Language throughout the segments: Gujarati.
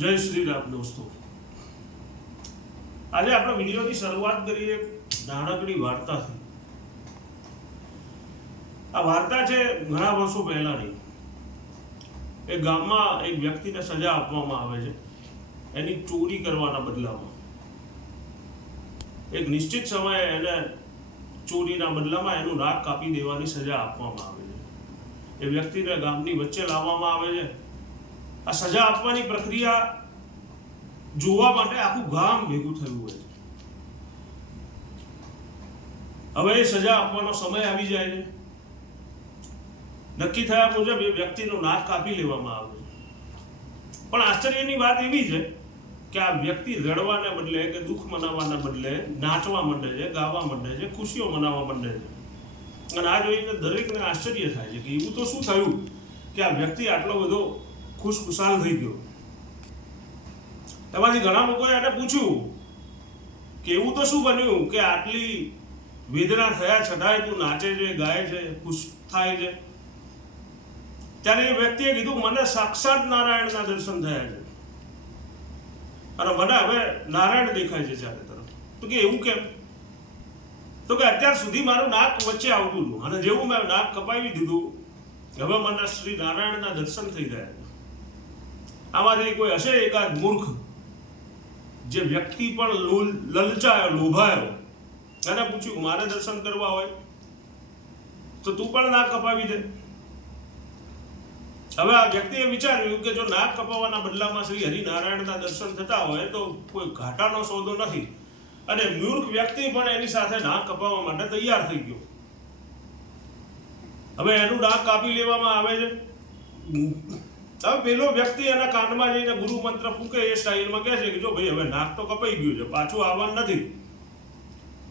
જય શ્રી રામ દોસ્તો. આજે આપણે વિડીયોની શરૂઆત કરીએ નાનકડી વાર્તાથી. આ વાર્તા છે ઘણા વર્ષો પહેલાની. એ ગામમાં એક વ્યક્તિને સજા આપવામાં આવે છે. એની ચોરી કરવાના બદલામાં. એક નિશ્ચિત સમયે એને ચોરીના બદલામાં એનું નાક કાપી દેવાની સજા આપવામાં આવે છે. એ વ્યક્તિને ગામની વચ્ચે લાવવામાં આવે છે. આ સજા આપવાની પ્રક્રિયા જોવા માટે આખું ગામ ભેગું થયું હોય હવે સજા આપવાનો સમય આવી જાય છે. નક્કી થયા મુજબ એ વ્યક્તિનો નાક કાપી લેવામાં આવે છે. પણ આશ્ચર્યની વાત એવી છે કે આ વ્યક્તિ રડવાને બદલે કે દુઃખ મનાવવાના બદલે નાચવા માંડે છે, ગાવા માંડે છે, ખુશીઓ મનાવવા માંડે છે. અને આ જોઈને દરેકને આશ્ચર્ય થાય છે કે એવું તો શું થયું કે આ વ્યક્તિ આટલો બધો ખુશખુશાલ થઈ ગયો. એમાંથી ઘણા લોકોએ એને પૂછ્યું કે એવું તો શું બન્યું કે આટલી વેદના થયા છતાંય તું નાચે છે, ગાય છે, ખુશ થાય છે? ત્યારે એ વ્યક્તિએ કીધું, મને સાક્ષાત નારાયણના દર્શન થયા છે. અને મને હવે નારાયણ દેખાય છે ચારે તરફ. તો કે એવું કેમ? તો કે અત્યાર સુધી મારું નાક વચ્ચે આવતું હતું અને જેવું મેં નાક કપાવી દીધું, હવે મને શ્રી નારાયણના દર્શન થઈ ગયા આમાંથી કોઈ હશે એકાદ મૂર્ખ? જે વ્યક્તિ પણ લલચાયો, લોભાયો. એને પૂછ્યું, મારે દર્શન કરવા હોય? તો તું પણ નાક કપાવી દે. હવે આ વ્યક્તિએ વિચાર્યું કે જો નાક કપાવવાના બદલામાં શ્રી હરિનારાયણના દર્શન થતા હોય, તો કોઈ ઘાટાનો સોદો નથી. અને મૂર્ખ વ્યક્તિ પણ એની સાથે નાક કપાવવા માટે તૈયાર થઈ ગયો. હવે એનું નાક કાપી લેવામાં આવે છે. હવે પેલો વ્યક્તિ એના કાનમાં જઈને ગુરુ મંત્ર ફૂંકે એ સ્ટાઇલમાં કહે છે કે જો ભાઈ, હવે નાક તો કપાઈ ગયું છે, પાછું આવવાનું નથી.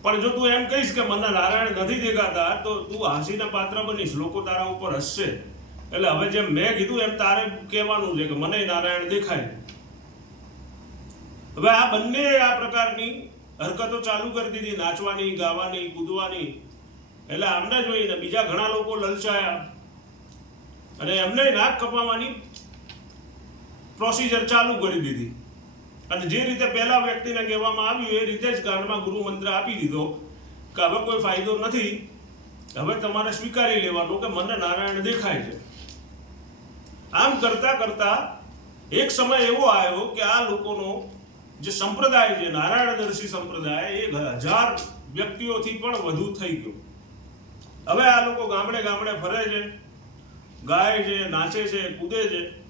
પણ જો તું એમ કહીશ કે મને નારાયણ નથી દેખાતા, તો તું હાંસીના પાત્ર બનીશ, લોકો તારા ઉપર હસશે. એટલે હવે જેમ મેં કીધું, એમ તારે કહેવાનું છે કે મને નારાયણ દેખાય. હવે આ બંને આ પ્રકારની હરકતો ચાલુ કરી દીધી, નાચવાની, ગાવાની, કૂદવાની. એટલે આમને જોઈને બીજા ઘણા લોકો લલચાયા. અને એમને નાક કપાવવાની પ્રોસિજર ચાલુ કરી દીધી. અને જે રીતે પહેલા વ્યક્તિને કહેવામાં આવ્યું, એ રીતે જ કાર્ડમાં ગુરુ મંત્ર આપી દીધો કે હવે કોઈ ફાયદો નથી. હવે તમારે સ્વીકારી લેવાનો કે મને નારાયણ દેખાય છે. આમ કરતા કરતા એક સમય એવો આવ્યો કે આ લોકોનો જે સંપ્રદાય છે, નારાયણદર્શી સંપ્રદાય, એ હજાર વ્યક્તિઓથી પણ વધુ થઈ ગયો. હવે આ લોકો ગામડે ગામડે ફરે છે, ગાય છે, નાચે છે, કૂદે છે.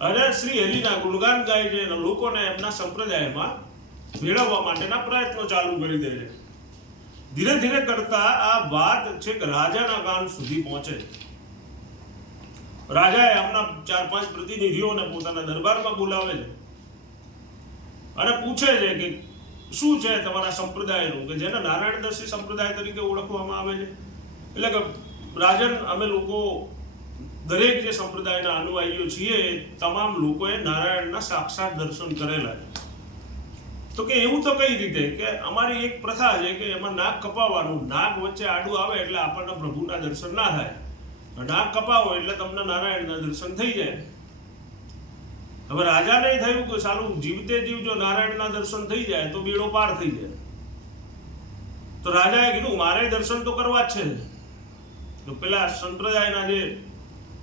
અને શ્રી હરિના ગુણગાન ગાય છે લોકોને એમના સંપ્રદાયમાં મેળવવા માટેના પ્રયત્નો ચાલુ કરી દે છે. ધીરે ધીરે કરતા આ વાત છેક રાજાના કાન સુધી પહોંચે રાજાએ એમના ચાર પાંચ પ્રતિનિધિઓને પોતાના દરબારમાં બોલાવે છે અને પૂછે છે કે શું છે તમારા સંપ્રદાયનું, કે જેને નારાયણદર્શી સંપ્રદાય તરીકે ઓળખવામાં આવે છે? એટલે કે રાજન, અમે લોકો દરેક જે સંપ્રદાયના અનુયાયીઓ છીએ, તમામ લોકોએ નારાયણના સાક્ષાત દર્શન કરેલા છે. તો કે એવું તો કઈ રીતે? કે અમારી એક પ્રથા છે કે એમાં નાક કપાવવાનું. નાક વચ્ચે આડું આવે એટલે આપણને પ્રભુના દર્શન ના થાય. નાક કપાવો એટલે તમને નારાયણના દર્શન થઈ જાય. હવે રાજાને થયું કે સારું જીવતે જીવ જો નારાયણના દર્શન થઈ જાય તો બેડો પાર થઈ જાય. તો રાજાએ કીધું, મારે દર્શન તો કરવા જ છે. તો પેલા સંપ્રદાયના જે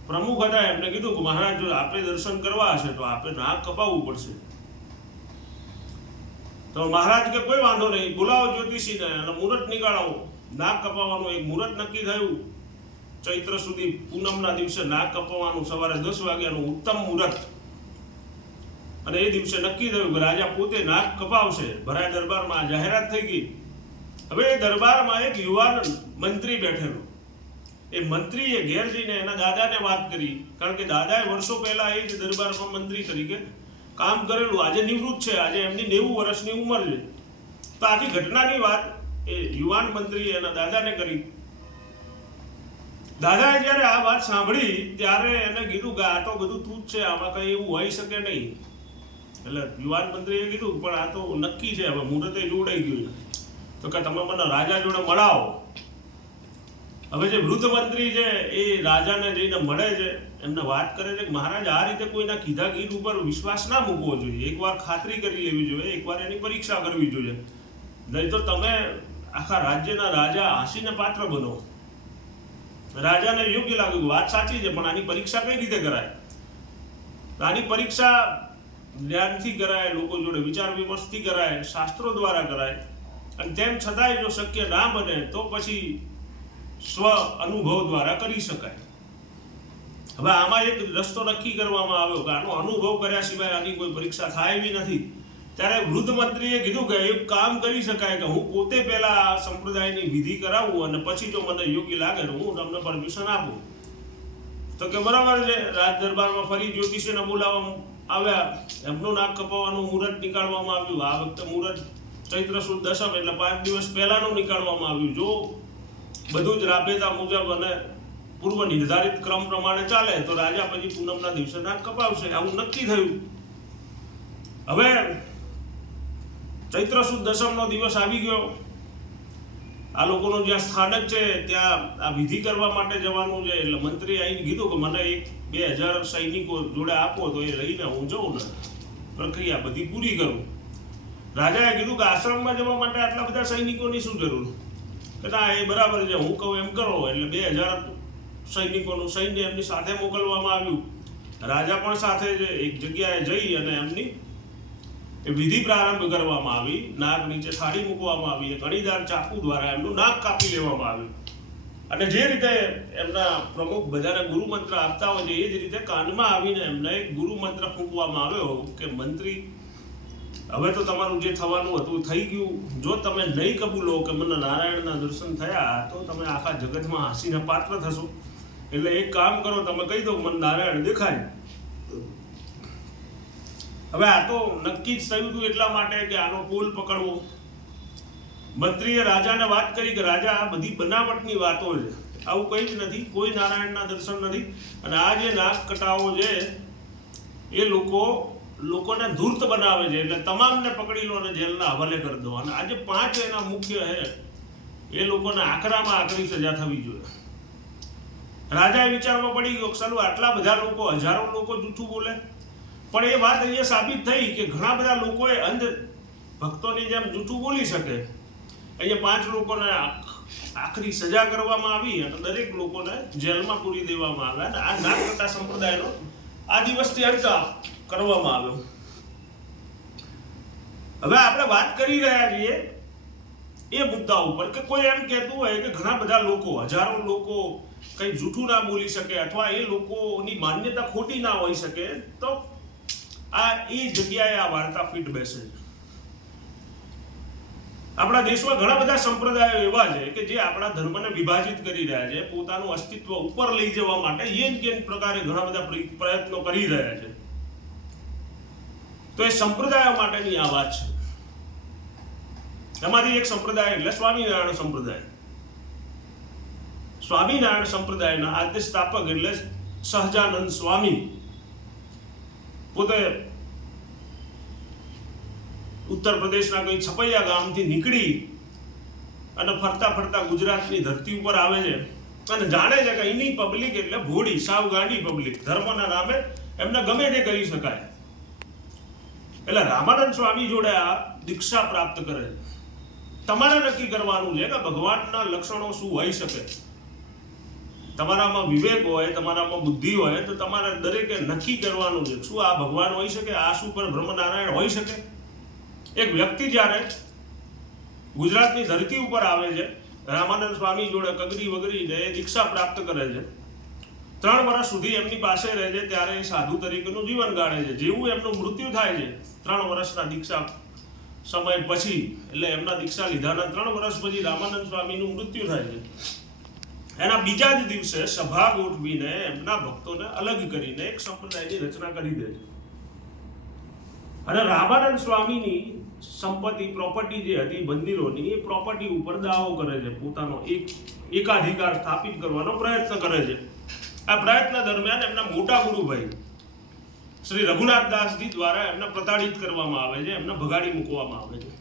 પ્રમુખ હતા, એમને કીધું કે મહારાજ, જો આપણે દર્શન કરવા હશે તો આપણે નાક કપાવવું પડશે. તો મહારાજ કે કોઈ વાંધો નહીં, બોલાવો જ્યોતિષીને અને મુહૂર્ત નીકાળો. નાક કપાવવાનું એક મુહૂર્ત નક્કી થયું. ચૈત્ર સુધી પૂનમના દિવસે નાક કપાવવાનું સવારે દસ વાગ્યાનું ઉત્તમ મુહૂર્ત. અને એ દિવસે નક્કી થયું કે રાજા પોતે નાક કપાવશે. ભરાય દરબારમાં જાહેરાત થઈ ગઈ. હવે એ દરબારમાં એક યુવાન મંત્રી બેઠેલો. એ મંત્રીએ ઘેર જઈને એના દાદાને વાત કરી. કારણ કે દાદાએ વર્ષો પહેલા એ જ દરબારમાં મંત્રી તરીકે કામ કરેલું. આજે નિવૃત્ત છે. આજે એમની નેવું વર્ષની ઉંમર છે. તો આખી ઘટનાની વાત એ યુવાન મંત્રીએ એના દાદાને કરી. દાદાએ જ્યારે આ વાત સાંભળી, ત્યારે એને કીધું કે આ તો બધું તું જ છે. આમાં કંઈ એવું હોઈ શકે નહીં. એટલે યુવાન મંત્રીએ કીધું, પણ આ તો નક્કી છે. હવે મુહૂર્તે જોડાઈ ગયું તો કે, તમે મને રાજા જોડે મળાવો. હવે જે વૃદ્ધ મંત્રી છે, એ રાજાને જઈને મળે છે, એમને વાત કરે છે કે મહારાજ, આ રીતે કોઈના કીધા ગીત ઉપર વિશ્વાસ ના મૂકવો જોઈએ. એકવાર ખાતરી કરી લેવી જોઈએ, એકવાર એની પરીક્ષા કરવી જોઈએ. નહીં તો તમે આખા રાજ્યના રાજા હાસીને પાત્ર બનો. રાજાને યોગ્ય લાગ્યું વાત સાચી છે, પણ આની પરીક્ષા કઈ રીતે કરાય? આની પરીક્ષા જ્ઞાનથી કરાય, લોકો જોડે વિચાર વિમર્શથી કરાય, શાસ્ત્રો દ્વારા કરાય. અને તેમ છતાંય જો શક્ય ના બને, તો પછી સ્વ અનુભવ દ્વારા કરી શકાય. હવે આમાં એક રસ્તો નક્કી કરવામાં આવ્યો કે આનો અનુભવ કર્યા સિવાય આની કોઈ પરીક્ષા થાય એવી નથી. ત્યારે વૃદ્ધ મંત્રીએ કીધું કે એક કામ કરી શકાય કે હું પોતે પહેલા આ સંપ્રદાયની વિધિ કરાવું અને પછી જો મને યોગ્ય લાગે તો હું તમને પરમિશન આપું. તો કે બરાબર છે, રાજ દરબારમાં ફરી જ્યોતિષીને બોલાવવામાં આવ્યા. એમનું નાક કપાવવાનું મુહૂર્ત નીકાળવામાં આવ્યું. આ વખતે મુહૂર્ત ચૈત્ર સુદ દશમ એટલે પાંચ દિવસ પહેલાનું નીકાળવામાં આવ્યું. જો બધું જ રાબેતા મુજબ અને પૂર્વ નિર્ધારિત ક્રમ પ્રમાણે ચાલે, તો રાજા પછી પૂનમના દિવસે નાક કપાવશે. આવું નક્કી થયું. હવે ચૈત્ર સુદ દશમનો દિવસ આવી ગયો. આ લોકોનું જ્યાં સ્થાનક છે, ત્યાં આ વિધિ કરવા માટે જવાનું છે. એટલે મંત્રી આવીને કીધું કે મને એક બે હજાર સૈનિકો જોડે આપો, તો એ લઈને હું જાઉં ને. પ્રક્રિયા બધી પૂરી કરું. રાજાએ કીધું કે આશ્રમમાં જવા માટે આટલા બધા સૈનિકોની શું જરૂર? કે એ બરાબર છે. હું કહું એમ કરો, એટલે બે હજાર સૈનિકોનું સૈન્ય એમની સાથે મોકલવામાં આવ્યું. રાજા પણ સાથે એક જગ્યાએ જઈ અને એમની વિધિ પ્રારંભ કરવામાં આવી. નાક નીચે થાળી મૂકવામાં આવી. એ અણીદાર ચાકુ દ્વારા એમનું નાક કાપી લેવામાં આવ્યું. અને જે રીતે એમના પ્રમુખ બધાને ગુરુ મંત્ર આપતા હોય છે, એ જ રીતે કાનમાં આવીને એમને ગુરુ મંત્ર ફૂંકવામાં આવ્યો કે મંત્રી હવે તો તમારું જે થવાનું હતું, થઈ ગયું. જો તમે નહીં કબૂલો કે મને નારાયણના દર્શન થયા, તો તમે આખા જગતમાં હાસીને પાત્ર થશો. એટલે એક કામ કરો, તમે કહી દો મને નારાયણ દેખાય. હવે આ તો નક્કી જ થયું હતું એટલા માટે કે આનો પુલ પકડવો. મંત્રીએ રાજાને વાત કરી કે રાજા, આ બધી બનાવટની વાતો છે. આવું કંઈ જ નથી, કોઈ નારાયણના દર્શન નથી. અને આ જે નાક કટાવો છે, એ લોકો લોકોને ધૂર્ત બનાવે છે એટલે તમામને પકડી લો અને જેલના હવાલે કરી દો. અને આજે પાંચ એના મુખ્ય હે એ લોકોને આકરામાં આકરી સજા થવી જોઈએ. રાજા વિચારમાં પડી ગયો સારું આટલા બધા લોકો, હજારો લોકો જૂઠું બોલે. પણ એ વાત અહીંયા સાબિત થઈ કે ઘણા બધા લોકોએ અંધ ભક્તોની જેમ જૂઠું બોલી શકે. અહીંયા પાંચ લોકોને આખરી સજા કરવામાં આવી અને દરેક લોકોને જેલમાં પૂરી દેવામાં આવ્યા અને આ નાગ સંપ્રદાયનો આ દિવસથી અંત કરવામાં આવ્યો. હવે આપણે વાત કરી રહ્યા છીએ એ મુદ્દા ઉપર કે કોઈ એમ કહેતું હોય કે ઘણા બધા લોકો, હજારો લોકો કંઈ જૂઠું ના બોલી શકે અથવા એ લોકોની માન્યતા ખોટી ના હોઈ શકે, તો આ એ જગ્યાએ આ વાર્તા ફિટ બેસે આપણા દેશમાં ઘણા બધા સંપ્રદાયો એવા છે કે જે આપણા ધર્મને વિભાજિત કરી રહ્યા છે, પોતાનું અસ્તિત્વ ઉપર લઈ જવા માટે યેન કેન પ્રકારે ઘણા બધા પ્રયત્નો કરી રહ્યા છે. તો એ સંપ્રદાયો માટેની આ વાત છે. એમાંથી એક સંપ્રદાય એટલે સ્વામિનારાયણ સંપ્રદાય. સ્વામિનારાયણ સંપ્રદાયના આદ્ય સ્થાપક એટલે સહજાનંદ સ્વામી. પોતે ઉત્તર પ્રદેશના કોઈ છપૈયા ગામથી નીકળી અને ફરતા ફરતા ગુજરાતની ધરતી ઉપર આવે છે. અને જાણે છે કે અહીંની પબ્લિક એટલે ભોળી, સાવ ગાંડી પબ્લિક ધર્મના નામે એમને ગમે તે કરી શકાય. એટલે રામાનંદ સ્વામી જોડે આ દીક્ષા પ્રાપ્ત કરે તમારે નક્કી કરવાનું છે કે ભગવાનના લક્ષણો શું હોઈ શકે? તમારામાં વિવેક હોય, તમારામાં બુદ્ધિ હોય, તો તમારે દરેકે નક્કી કરવાનું છે શું આ ભગવાન હોઈ શકે, આ શું પણ બ્રહ્મનારાયણ હોઈ શકે? એક વ્યક્તિ જ્યારે ગુજરાતની ધરતી ઉપર આવે છે, રામાનંદ સ્વામી જોડે કગરી વગરીને એ દીક્ષા પ્રાપ્ત કરે છે ત્રણ વર્ષ સુધી એમની પાસે રહે છે, ત્યારે એ સાધુ તરીકેનું જીવન ગાળે છે. જેવું એમનું મૃત્યુ થાય છે, ત્રણ વર્ષના દીક્ષા સમય પછી, એટલે એમના દીક્ષા લીધાના ત્રણ વર્ષ પછી રામાનંદ સ્વામીનું મૃત્યુ થાય છે. એના બીજા જ દિવસે સભા ગોઠવીને એમના ભક્તોને અલગ કરીને એક સંપ્રદાયની રચના કરી દે છે. અને રામાનંદ સ્વામીની સંપત્તિ પ્રોપર્ટી જે હતી મંદિરોની એ પ્રોપર્ટી ઉપર દાવો કરે છે. પોતાનો એક એકાધિકાર સ્થાપિત કરવાનો પ્રયત્ન કરે છે. આ પ્રયત્ન દરમિયાન એમના મોટા ગુરુભાઈ શ્રી રઘુનાથ દાસજી દ્વારા એમને પ્રતાડિત કરવામાં આવે છે, એમને ભગાડી મૂકવામાં આવે છે.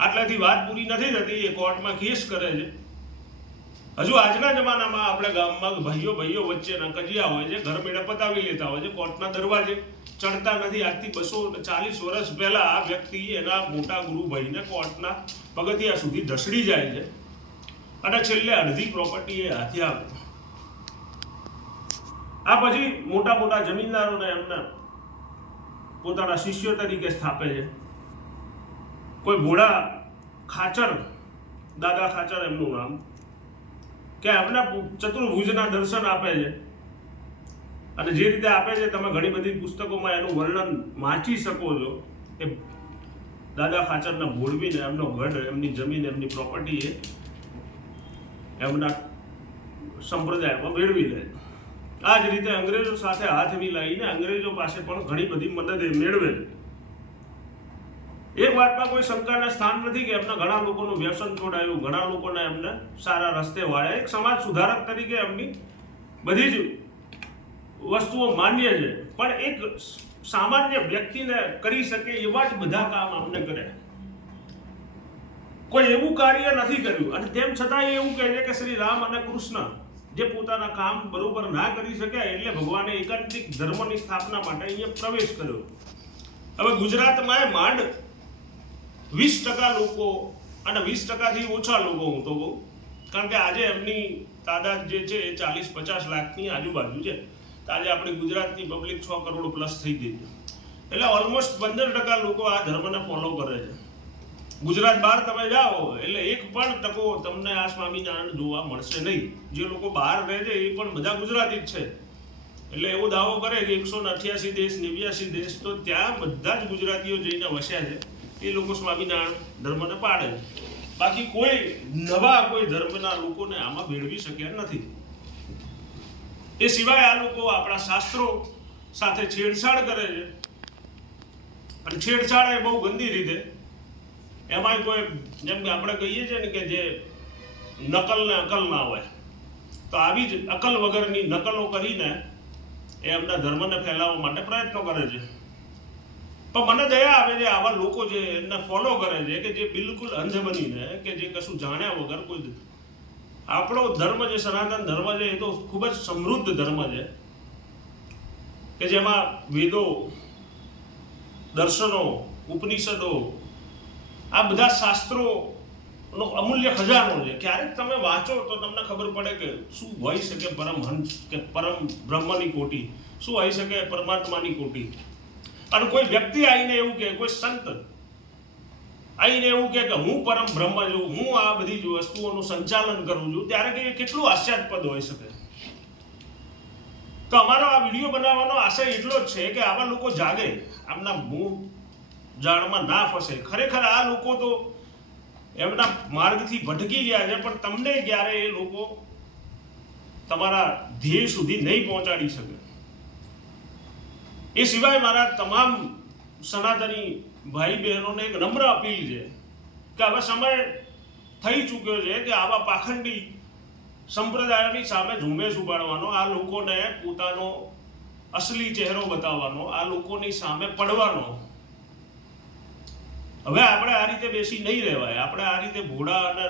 આટલાથી વાત પૂરી નથી થતી, એ કોર્ટમાં કેસ કરે છે. હજુ આજના જમાનામાં આપણે ગામમાં ભાઈઓ ભાઈઓ વચ્ચેના કજિયા હોય છે, ઘર મેળે પતાવી લેતા હોય છે, કોર્ટના દરવાજે ચડતા નથી. આજથી બસો ચાલીસ વર્ષ પહેલા આ વ્યક્તિ એના મોટા ગુરુભાઈને કોર્ટના પગથિયા સુધી ઢસડી જાય છે. અને છેલ્લે અડધી પ્રોપર્ટી એ હાથે આવે આ પછી મોટા મોટા જમીનદારોને એમના પોતાના શિષ્યો તરીકે સ્થાપે છે. કોઈ ભોળા ખાચર, દાદા ખાચર એમનું નામ, કે એમના ચતુર્ભુજના દર્શન આપે છે. અને જે રીતે આપે છે, તમે ઘણી બધી પુસ્તકોમાં એનું વર્ણન વાંચી શકો છો એ દાદા ખાચરના ભોળવીને એમનો ગઢ, એમની જમીન, એમની પ્રોપર્ટી એ એમના સંપ્રદાયમાં મેળવી લે. આ જ રીતે અંગ્રેજો સાથે હાથ મિલાવીને અંગ્રેજો પાસે પણ ઘણી બધી મદદ એ મેળવે. છે એક વાતમાં કોઈ શંકાના સ્થાન નથી કે એમના ઘણા લોકોનું વ્યસન છોડાયું, ઘણા લોકોને એમને સારા રસ્તે વાળ્યા. એક સમાજ સુધારક તરીકે એમની બધી જ વસ્તુઓ માન્ય છે. પણ એક સામાન્ય વ્યક્તિને કરી શકે એવા જ બધા કામ અમને કરે. કોઈ એવું કાર્ય નથી કર્યું. અને તેમ છતાં એવું કહે છે કે શ્રી રામ અને કૃષ્ણ જે પોતાના કામ બરોબર ના કરી શક્યા એટલે ભગવાને એકાંતિક ધર્મની સ્થાપના માટે અહીંયા પ્રવેશ કર્યો. હવે ગુજરાતમાં માંડ વીસ ટકા લોકો અને વીસ ટકાથી ઓછા લોકો હું તો કહું. કારણ કે આજે એમની તાદાદ જે છે એ ચાલીસ પચાસ લાખની આજુબાજુ છે. તો આજે આપણી ગુજરાતની પબ્લિક છ કરોડ પ્લસ થઈ ગઈ છે. એટલે ઓલમોસ્ટ પંદર ટકા લોકો આ ધર્મને ફોલો કરે છે. ગુજરાત બહાર તમે જાઓ, એટલે એક પણ તકો તમને આ સ્વામિનારાયણ જોવા મળશે નહીં. જે લોકો બહાર રહે છે એ પણ બધા ગુજરાતી જ છે. એટલે એવો દાવો કરે કે એકસો અઠ્યાસી દેશ, નેવ્યાસી દેશ, તો ત્યાં બધા જ ગુજરાતીઓ જઈને વસ્યા છે. એ લોકો સ્વામિનારાયણ ધર્મને પાડે છે. બાકી કોઈ નવા કોઈ ધર્મના લોકોને આમાં ભેળવી શક્યા નથી. એ સિવાય આ લોકો આપણા શાસ્ત્રો સાથે છેડછાડ કરે છે. અને છેડછાડ એ બહુ ગંદી રીતે એમાંય કોઈ જેમ કે આપણે કહીએ છીએ ને કે જે નકલ ને અકલ ના હોય, તો આવી જ અકલ વગરની નકલો કરીને એ એમના ધર્મને ફેલાવવા માટે પ્રયત્નો કરે છે. પણ મને દયા આવે છે, આવા લોકો જે એમને ફોલો કરે છે, કે જે બિલકુલ અંધ બનીને, કે જે કશું જાણ્યા વગર કોઈ આપણો ધર્મ જે સનાતન ધર્મ છે, એ તો ખૂબ જ સમૃદ્ધ ધર્મ છે. કે જેમાં વેદો, દર્શનો, ઉપનિષદો આ બધા શાસ્ત્રોનો અમૂલ્ય ખજાનો છે. ક્યારેક તમે વાંચો તો તમને ખબર પડે કે શું હોઈ શકે પરમહંસ કે પરમ બ્રહ્મની કોટી? શું હોઈ શકે પરમાત્માની કોટી? અને કોઈ વ્યક્તિ આવીને એવું કે કોઈ સંત આવીને એવું કે હું પરમ બ્રહ્મ છું, હું આ બધી વસ્તુઓનું સંચાલન કરું છું, ત્યારે કે કેટલું આશ્ચર્યપદ હોઈ શકે. તો અમારો આ વીડિયો બનાવવાનો આશય એટલો જ છે કે આવા લોકો જાગે, આમના મૂળ જાળમાં ના ફસે. ખરેખર આ લોકો તો એમના માર્ગથી ભટકી ગયા છે, પણ તમને ક્યારે એ લોકો તમારા ધ્યેય સુધી નહીં પહોંચાડી શકે? એ સિવાય મારા તમામ સનાતની ભાઈ બહેનોને એક નમ્ર અપીલ છે કે હવે સમય થઈ ચૂક્યો છે કે આવા પાખંડી સંપ્રદાયોની સામે ઝુંબેશ ઉપાડવાનો, આ લોકોને પોતાનો અસલી ચહેરો બતાવવાનો, આ લોકોની સામે પડવાનો હવે આપણે આ રીતે બેસી નહીં રહેવાય. આપણે આ રીતે ભોળા અને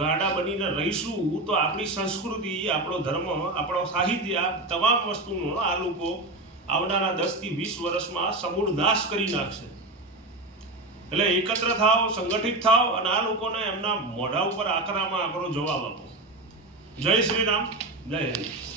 ગાડા બનીને રહીશું તો આપણી સંસ્કૃતિ, આપણો ધર્મ, આપણો સાહિત્ય તમામ વસ્તુનો આ લોકો આવનારા દસથી વીસ વર્ષમાં સમૂળ નાશ કરી નાખશે. એટલે એકત્ર થાવ સંગઠિત થાવ અને આ લોકોને એમના મોઢા ઉપર આકરામાં આકરો જવાબ આપો. જય શ્રી રામ. જય હિન્દ